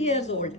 years old।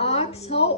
800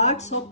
800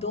2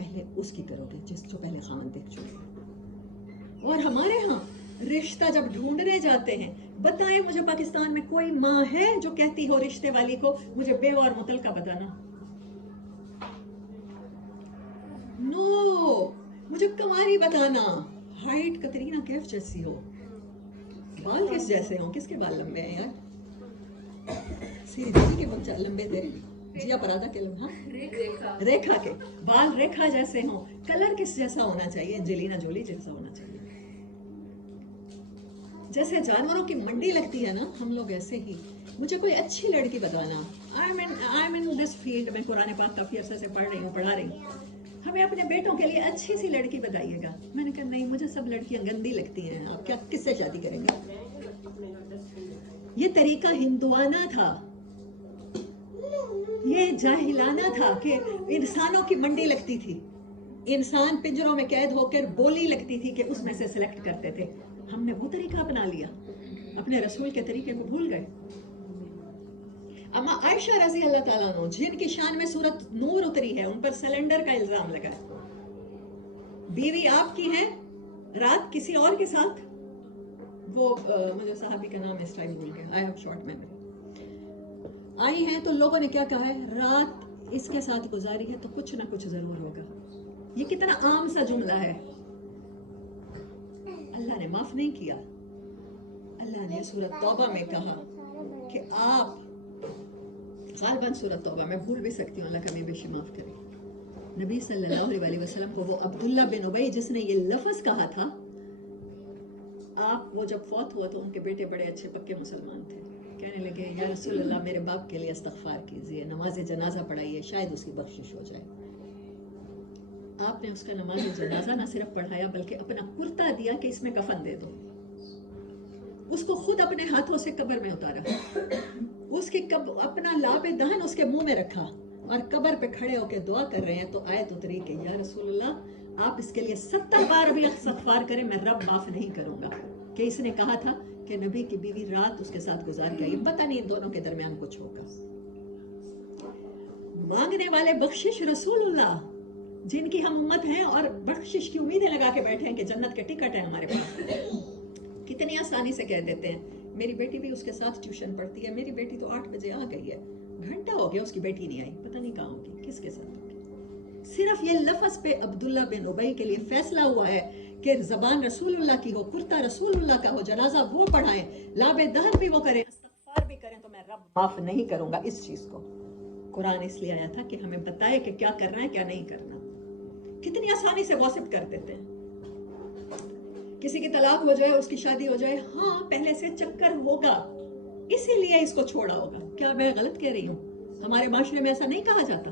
پہلے اس کی کرو گے جو پہلے خامن دیکھ چکے. اور ہمارے ہاں رشتہ جب ڈھونڈنے جاتے ہیں، بتائیں مجھے پاکستان میں کوئی ماں ہے جو کہتی ہو رشتے والی کو مجھے بیوہ اور متعلقہ بتانا؟ نو. مجھے کنواری بتانا. ہائٹ کترینہ کیف جیسی ہو، بال کس جیسے ہوں، کس کے بال لمبے ہیں یار؟ سیری دیدی کے بال لمبے تھے، جیا پرادا کے لمبا، ریکھا کے بال ریکھا جیسے ہوں. کلر کس جیسا ہونا چاہیے؟ انجلینا جولی جیسا ہونا چاہیے. جیسے جانوروں کی منڈی لگتی ہے نا، ہم لوگ ایسے ہی. مجھے کوئی اچھی لڑکی بتانا. I am in this field. میں قرآن پاک کافی عرصے سے پڑھ رہی ہوں، پڑھا رہی ہوں. ہمیں اپنے بیٹوں کے لیے اچھی سی لڑکی بتائیے گا. میں نے کہا نہیں، مجھے سب لڑکیاں گندی لگتی ہیں. آپ کیا کس سے شادی کریں گے؟ یہ طریقہ ہندوانہ تھا، یہ جاہلانہ تھا کہ انسانوں کی منڈی لگتی تھی. انسان پنجروں میں قید ہو کر بولی لگتی تھی کہ اس میں سے سلیکٹ کرتے تھے. ہم نے وہ طریقہ اپنا لیا، اپنے رسول کے طریقے کو بھول گئے. اما عائشہ رضی اللہ تعالیٰ عنہ، جن کی شان میں سورت نور اتری ہے، ان پر سلنڈر کا الزام لگا. بیوی آپ کی ہے، رات کسی اور کے ساتھ، وہ مجھے صحابی کا نام اس ٹائم بھول گیا، آئی ہیو شارٹ میموری، آئی ہیں تو لوگوں نے کیا کہا ہے؟ رات اس کے ساتھ گزاری ہے تو کچھ نہ کچھ ضرور ہوگا. یہ کتنا عام سا جملہ ہے. اللہ نے معاف نہیں کیا. اللہ نے سورت توبہ میں کہا کہ آپ، غالباً سورت توبہ، میں بھول بھی سکتی ہوں، اللہ کمی بیشی معاف کرے، نبی صلی اللہ علیہ وسلم کو وہ عبداللہ بن ابی جس نے یہ لفظ کہا تھا، آپ وہ جب فوت ہوا تو ان کے بیٹے بڑے اچھے پکے مسلمان تھے. کہنے لگے یا رسول اللہ میرے باپ کے لیے استغفار کیجئے، نماز جنازہ پڑھائیے، شاید اس کی بخشش ہو جائے. آپ نے اس کا نماز جنازہ نہ صرف پڑھایا بلکہ اپنا کرتا دیا کہ اس میں کفن دے دو. اس کو خود اپنے ہاتھوں سے قبر میں اتارا، اس کی اپنا لاب دہن اس کے منہ میں رکھا، اور قبر پہ کھڑے ہو کے دعا کر رہے ہیں. تو آیت اتری کہ یا رسول اللہ آپ اس کے لیے 70 بار بھی استغفار کریں، میں رب معاف نہیں کروں گا. کہ اس نے کہا تھا کہ نبی کی بیوی رات اس کے ساتھ گزار کے آئی. پتہ نہیں ان دونوں کے درمیان کچھ ہوگا. مانگنے والے بخشش رسول اللہ، جن کی ہم امت ہیں اور بخشش کی امیدیں لگا کے بیٹھے ہیں کہ جنت کے ٹکٹ ہیں ہمارے پاس، کتنی آسانی سے کہہ دیتے ہیں میری بیٹی بھی اس کے ساتھ ٹیوشن پڑھتی ہے، میری بیٹی تو 8 بجے آ گئی ہے، گھنٹہ ہو گیا اس کی بیٹی نہیں آئی، پتہ نہیں کہاں ہوگی، کس کے ساتھ ہوگی. صرف یہ لفظ پہ عبداللہ بن ابی کے لیے فیصلہ ہوا ہے کہ زبان رسول اللہ کی ہو، کرتا رسول اللہ کا ہو، جنازہ وہ پڑھائیں، لاب دہن بھی وہ کریں، استغفار بھی کریں، تو میں رب معاف نہیں کروں گا اس چیز کو. قرآن اس لیے آیا تھا کہ ہمیں بتائے کہ کیا کرنا ہے کیا نہیں کرنا. کتنی آسانی سے غصب کر دیتے ہیں. کسی کی طلاق ہو جائے، اس کی شادی ہو جائے، ہاں پہلے سے چکر ہوگا اسی لیے اس کو چھوڑا ہوگا. کیا میں غلط کہہ رہی ہوں؟ ہمارے معاشرے میں ایسا نہیں کہا جاتا.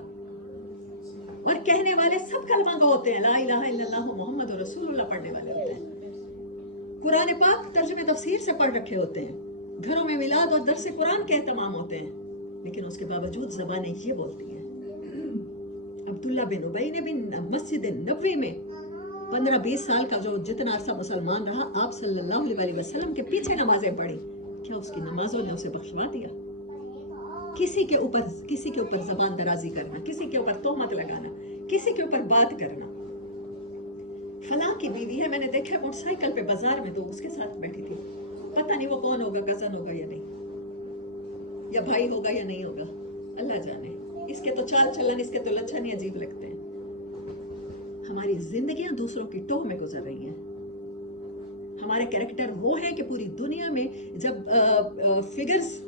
اور کہنے والے سب کلمہ گو ہوتے ہیں، لا الہ الا اللہ محمد رسول اللہ پڑھنے والے ہوتے ہیں، قرآن پاک ترجمے تفسیر سے پڑھ رکھے ہوتے ہیں، گھروں میں میلاد اور درس قرآن کے اہتمام ہوتے ہیں، لیکن اس کے باوجود زبانیں یہ بولتی ہیں. عبداللہ بن ابی نے بھی مسجد نبوی میں 15-20 سال کا جو جتنا عرصہ مسلمان رہا، آپ صلی اللہ علیہ وسلم کے پیچھے نمازیں پڑھی. کیا اس کی نمازوں نے اسے بخشوا دیا؟ کسی کے اوپر زبان درازی کرنا، کسی کے اوپر تہمت لگانا، کسی کے اوپر بات کرنا. فلاں کی بیوی ہے، میں نے دیکھا موٹر سائیکل پہ بازار میں تو اس کے ساتھ بیٹھی تھی، پتہ نہیں وہ کون ہوگا، کزن ہوگا یا نہیں، یا بھائی ہوگا یا نہیں ہوگا، اللہ جانے. اس کے تو چال چلن، اس کے تو لچھن ہی عجیب لگتے ہیں. ہماری زندگیاں دوسروں کی ٹوہ میں گزر رہی ہیں. ہمارے کریکٹر وہ ہیں کہ پوری دنیا میں جب فگرز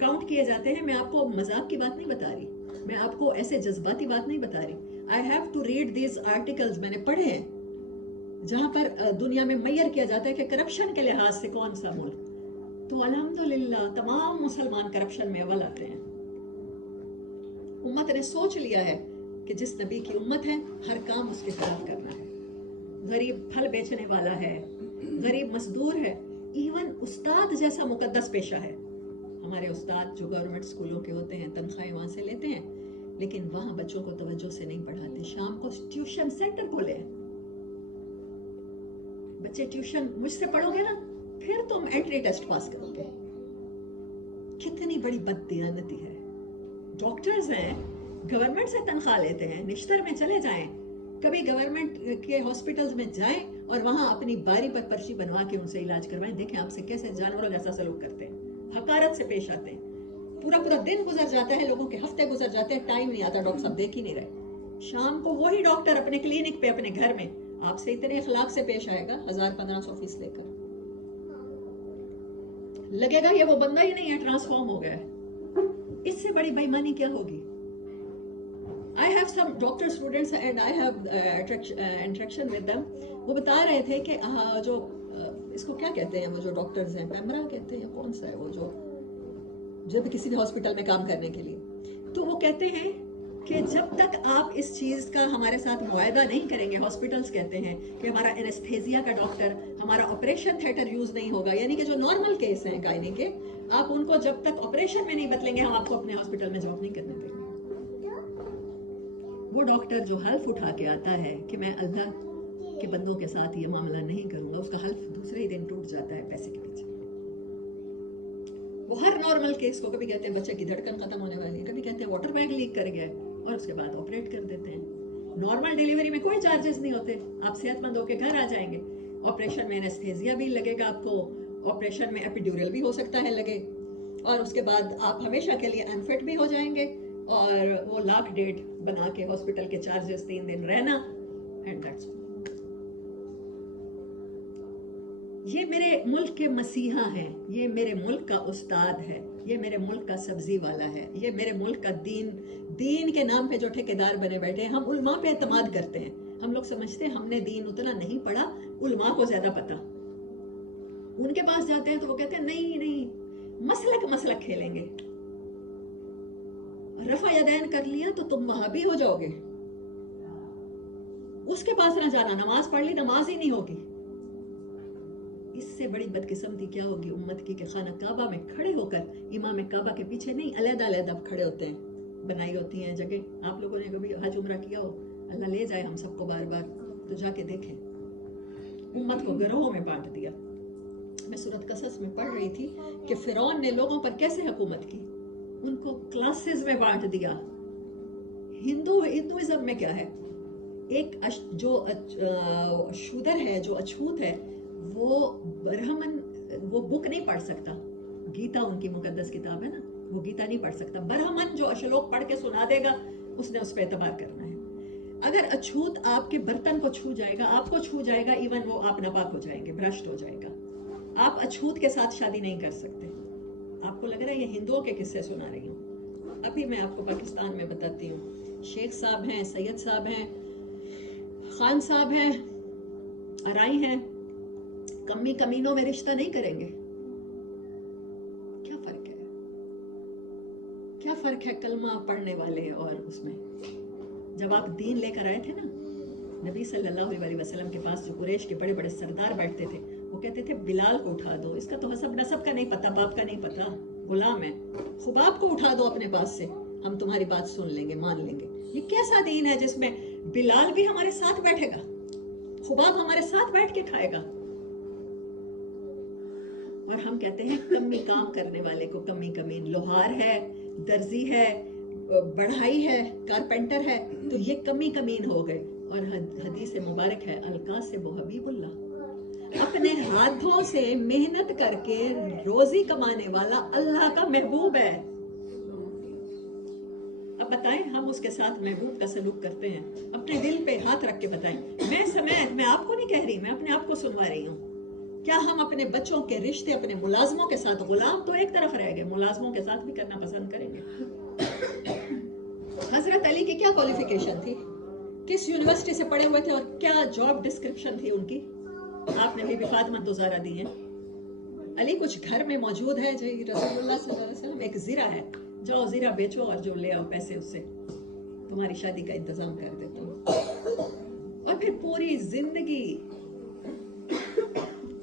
کاؤنٹ کیے جاتے ہیں، میں آپ کو مذاق کی بات نہیں بتا رہی، میں آپ کو ایسے جذباتی بات نہیں بتا رہی. I have to read these articles، میں نے پڑھے ہیں جہاں پر دنیا میں میئر کیا جاتا ہے کہ کرپشن کے لحاظ سے کون سا ملک، تو الحمدللہ تمام مسلمان کرپشن میں اول آتے ہیں. امت نے سوچ لیا ہے کہ جس نبی کی امت ہے ہر کام اس کے خلاف کرنا ہے. غریب پھل بیچنے والا ہے، غریب مزدور ہے، ایون استاد جیسا مقدس پیشہ ہے. ہمارے استاد جو گورنمنٹ اسکولوں کے ہوتے ہیں تنخواہیں وہاں سے لیتے ہیں، لیکن وہاں بچوں کو توجہ سے نہیں پڑھاتے. شام کو ٹیوشن سینٹر کھولے ہیں، بچے ٹیوشن مجھ سے پڑھو گے نا پھر تم انٹری ٹیسٹ پاس کرو گے. کتنی بڑی بددیانتی ہے. ڈاکٹرز ہیں، گورنمنٹ سے تنخواہ لیتے ہیں، نشتر میں چلے جائیں، کبھی گورنمنٹ کے ہاسپٹلز میں جائیں اور وہاں اپنی باری پر پرچی بنوا کے ان سے علاج کروائیں. دیکھیں آپ سے کیسے جانوروں جیسا سلوک کرتے ہیں, حقارت سے پیش آتے ہیں. پورا دن گزر جاتا ہے, لوگوں کے ہفتے گزر جاتے ہیں, ٹائم نہیں آتا, ڈاکٹر صاحب دیکھ ہی نہیں رہے. شام کو وہی ڈاکٹر اپنے کلینک پہ اپنے گھر میں آپ سے اتنے اخلاق سے پیش آئے گا, 1500 فیس لے کر. لگے گا یہ وہ بندہ ہی نہیں ہے, ٹرانسفارم ہو گیا ہے. اس سے بڑی بےایمانی کیا ہوگی؟ I have some doctor students and I have interaction with them. وہ بتا رہے تھے کہ جو اس کو کیا کہتے ہیں, وہ جو ڈاکٹرز ہیں, پیمرا کہتے ہیں, کون سا ہے وہ جو جب کسی بھی ہاسپٹل میں کام کرنے کے لیے, تو وہ کہتے ہیں کہ جب تک آپ اس چیز کا ہمارے ساتھ معاہدہ نہیں کریں گے, ہاسپٹلز کہتے ہیں کہ ہمارا اینستھیزیا کا ڈاکٹر, ہمارا آپریشن تھیٹر یوز نہیں ہوگا, یعنی کہ جو نارمل کیس ہیں گائنی کے, آپ ان کو جب تک آپریشن میں نہیں بدلیں گے, ہم آپ کو اپنے ہاسپٹل میں جاب نہیں کرنے دیں گے. وہ ڈاکٹر جو حلف اٹھا کے آتا ہے کہ میں اللہ کے بندوں کے ساتھ یہ معاملہ نہیں کروں گا, اس کا حلف دوسرے ہی دن ٹوٹ جاتا ہے پیسے کے پیچھے. وہ ہر نارمل کیس کو کبھی کہتے ہیں بچے کی دھڑکن ختم ہونے والی ہے, کبھی کہتے ہیں واٹر بیگ لیک کر گیا ہے, اور اس کے بعد آپریٹ کر دیتے ہیں. نارمل ڈیلیوری میں کوئی چارجز نہیں ہوتے, آپ صحت مند ہو کے گھر آ جائیں گے. آپریشن میں اینستھیزیا بھی لگے گا آپ کو, آپریشن میں ایپیڈیورل بھی ہو سکتا ہے لگے, اور اس کے بعد آپ ہمیشہ کے لیے انفٹ بھی ہو جائیں گے, اور وہ لاکھ ڈیٹ بنا کے ہاسپٹل کے چارجز 3 دن رہنا, اینڈ دیٹس. یہ میرے ملک کے مسیحا ہیں, یہ میرے ملک کا استاد ہے, یہ میرے ملک کا سبزی والا ہے, یہ میرے ملک کا دین کے نام پہ جو ٹھیکیدار بنے بیٹھے ہیں. ہم علماء پہ اعتماد کرتے ہیں, ہم لوگ سمجھتے ہیں ہم نے دین اتنا نہیں پڑھا, علماء کو زیادہ پتا. ان کے پاس جاتے ہیں تو وہ کہتے ہیں نہیں مسلک کھیلیں گے, رفع یدین کر لیا تو تم وہابی ہو جاؤ گے. اس کے پاس نہ جانا, نماز پڑھ لی نماز ہی نہیں ہوگی. اس سے بڑی بدقسمتی کیا ہوگی امت کی کہ خانہ کعبہ میں کھڑے ہو کر امام کعبہ کے پیچھے نہیں, علیحدہ کھڑے ہوتے ہیں, بنائی ہوتی ہیں جگہ. آپ لوگوں نے کبھی حج عمرہ کیا ہو, اللہ لے جائے ہم سب کو بار بار, تو جا کے دیکھیں. امت کو گروہوں میں بانٹ دیا. میں سورۃ قصص میں پڑھ رہی تھی کہ فرعون نے لوگوں پر کیسے حکومت کی, ان کو کلاسز میں بانٹ دیا. ہندوازم میں کیا ہے, ایک جو شودر ہے, جو اچھوت ہے, وہ برہمن, وہ بک نہیں پڑھ سکتا. گیتا ان کی مقدس کتاب ہے نا, وہ گیتا نہیں پڑھ سکتا. برہمن جو اشلوک پڑھ کے سنا دے گا, اس نے اس پہ اعتبار کرنا ہے. اگر اچھوت آپ کے برتن کو چھو جائے گا, آپ کو چھو جائے گا, ایون وہ آپ ناپاک ہو جائیں گے, بھرشٹ ہو جائے گا. آپ اچھوت کے ساتھ شادی نہیں کر سکتے. آپ کو لگ رہا ہے یہ ہندوؤں کے قصے سنا رہی ہوں, ابھی میں آپ کو پاکستان میں بتاتی ہوں. شیخ صاحب ہیں, سید صاحب ہیں, خان صاحب ہیں, ارائی ہیں, کمینوں میں رشتہ نہیں کریں گے. کیا فرق ہے, کیا فرق ہے کلمہ پڑھنے والے اور اس میں؟ جب آپ دین لے کر آئے تھے نا, نبی صلی اللہ علیہ وسلم کے پاس جو قریش کے بڑے بڑے سردار بیٹھتے تھے, وہ کہتے تھے بلال کو اٹھا دو, اس کا تو حسب نسب کا نہیں پتا, باپ کا نہیں پتا, غلام ہے. خباب کو اٹھا دو اپنے پاس سے, ہم تمہاری بات سن لیں گے, مان لیں گے. یہ کیسا دین ہے جس میں بلال بھی ہمارے ساتھ بیٹھے گا, خباب ہمارے ساتھ بیٹھ کے کھائے گا, اور ہم کہتے ہیں کمی کام کرنے والے کو کمین, لوہار ہے, درزی ہے, بڑھائی ہے, کارپینٹر ہے, تو یہ کمین ہو گئے. اور حدیث مبارک ہے, القاسم حبیب اللہ, اپنے ہاتھوں سے محنت کر کے روزی کمانے والا اللہ کا محبوب ہے. اب بتائیں ہم اس کے ساتھ محبوب کا سلوک کرتے ہیں, اپنے دل پہ ہاتھ رکھ کے بتائیں. میں آپ کو نہیں کہہ رہی, میں اپنے آپ کو سنوا رہی ہوں. کیا ہم اپنے بچوں کے رشتے اپنے ملازموں کے ساتھ, غلام تو ایک طرف رہ گئے, ملازموں کے ساتھ بھی کرنا پسند کریں گے؟ حضرت علی کی کیا کوالیفیکیشن تھی, کس یونیورسٹی سے پڑھے ہوئے تھے, اور کیا جاب ڈسکرپشن تھی ان کی؟ آپ نے بھی فاطمہ زہرا دی ہیں. علی کچھ گھر میں موجود ہے جو رسول اللہ صلی اللہ علیہ وسلم, ایک زیرہ ہے, جاؤ زیرہ بیچو اور جو لے آؤ پیسے, اس سے تمہاری شادی کا انتظام کر دیتا ہوں. اور پھر پوری زندگی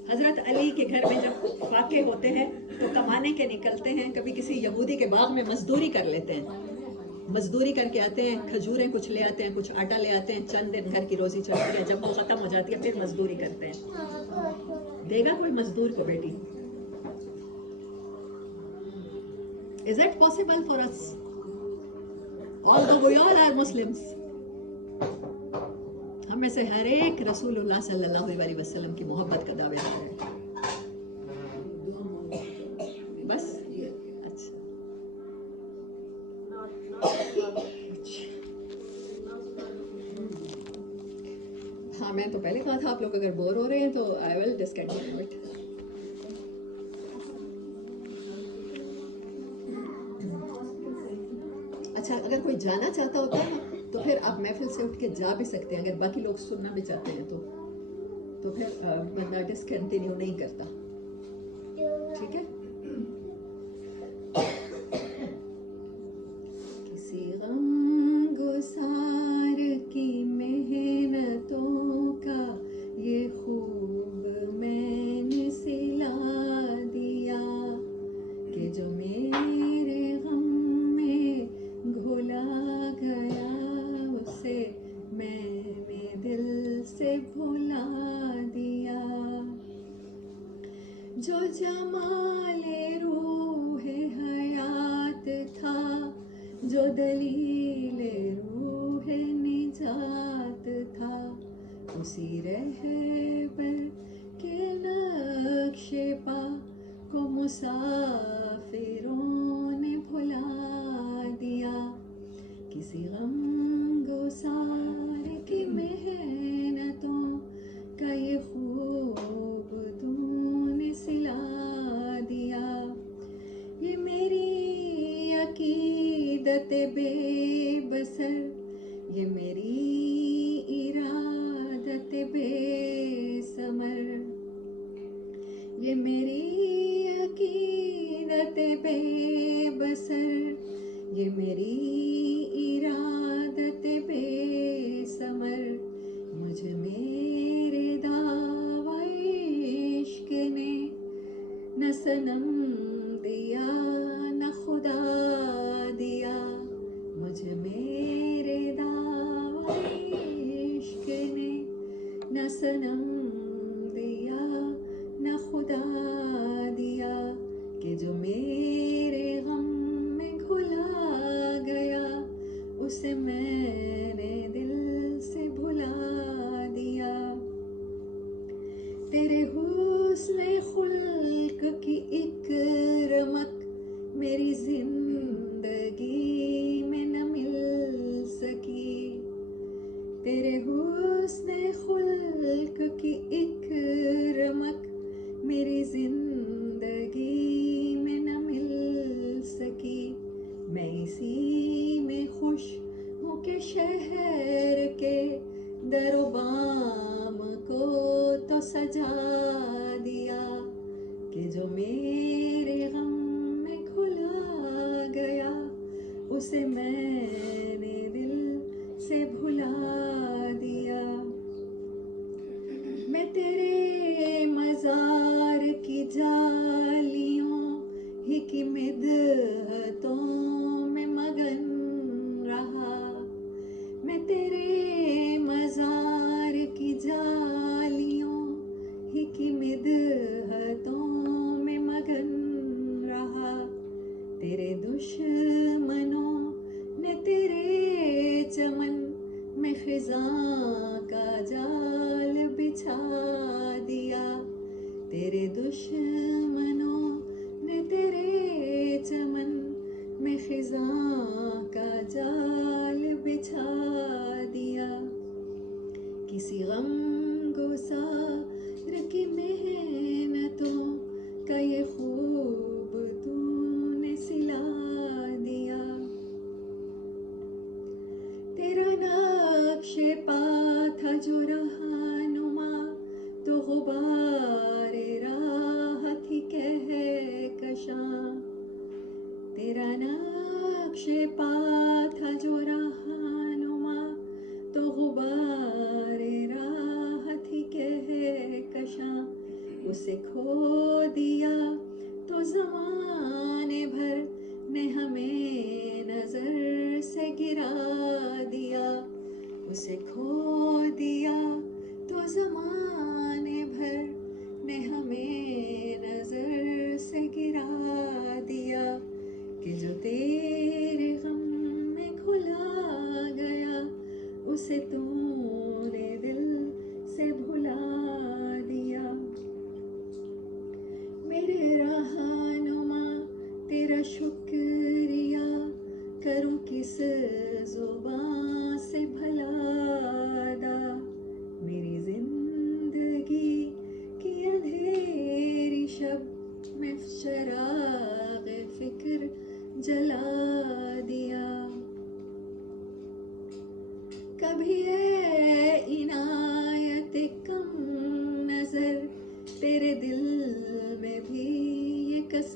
حضرت علی کے گھر میں جب واقع ہوتے ہیں تو کمانے کے نکلتے ہیں, کبھی کسی یہودی کے باغ میں مزدوری کر لیتے ہیں, مزدوری کر کے آتے ہیں, کھجوریں کچھ لے آتے ہیں, کچھ آٹا لے آتے ہیں, چند دن گھر کی روزی چلتی ہے, جب وہ ختم ہو جاتی ہے پھر مزدوری کرتے ہیں. دے گا کوئی مزدور کو بیٹی؟ Is it possible for us? Although we all are Muslims, میں سے ہر ایک رسول اللہ صلی اللہ علیہ وسلم کی محبت کا دعوے دار ہے. بس اچھا ہاں میں تو پہلے کہا تھا آپ لوگ اگر بور ہو رہے ہیں تو آئی ول ڈسکنٹینیو اٹ. اچھا اگر کوئی جانا چاہتا ہوتا ہے نا تو پھر آپ محفل سے اٹھ کے جا بھی سکتے ہیں. اگر باقی لوگ سننا بھی چاہتے ہیں تو پھر بندہ ڈسکنٹینیو نہیں کرتا. ٹھیک ہے. کسی غم گسار کی محنتوں کا یہ خوب میں نے سلا دیا کہ جو میرے غم میں گھولا گیا اسے میں نے دل سے بھلا دیا. جو جمال روح حیات تھا جو دلیل روح نجات تھا اسی رہبر کے نقش پا کو مسافروں نے بھلا دیا. کسی غم گسار کی محنتوں کا یہ خوب تو نے سلا دیا. یہ میری عقیدت بے بسر یہ میری ارادت بے ثمر یہ میری عقیدت بے بسر یہ میری ارادت بے ثمر. مجھ میرے دعوی عشق نے نہ صنم دیا نہ خدا دیا. مجھ میرے دعوی عشق نے نہ صنم دیا نہ خدا دیا کہ جو میرے غم میں گھلا گیا اسے میں نے دل سے بھلا دیا. تیرے حسن خلق کی ایک رمق میری زندگی میں نہ مل سکی. تیرے حسن خلق کی ایک رمق میری زندگی میں نہ مل سکی. میں اسی میں خوش ہوں کہ شہر کے در و بام کو تو سجا دیا کہ جو میرے غم میں کھلا گیا اسے میں نے دل سے بھلا دیا. میں تیرے مزار کی جالیوں ہی کی مدحتوں میں مگن رہا. میں تیرے مزار کی جالیوں ہی کی مدحتوں میں مگن رہا. تیرے دشمنوں نے تیرے چمن میں خزاں کا جال بچھا دیا. تیرے دشمنوں نے تیرے چمن میں خزاں کا جال بچھا دیا. کسی غم گسار کی محنتوں کا یہ خوب تو نے سلا دیا. تیرا نقش پا تھا جو رہنما تو غبار راہ تھی کہکشاں. تیرا نقش پا تھا جو رہنما تو غبار راہ تھی کہکشاں. اسے کھو دیا تو زمانے بھر نے ہمیں نظر سے گرا دیا. اسے کھو دیا تو زمانے بھر نے ہمیں نظر سے گرا دیا کہ جو تیرے غم میں کھلا گیا اسے تو نے دل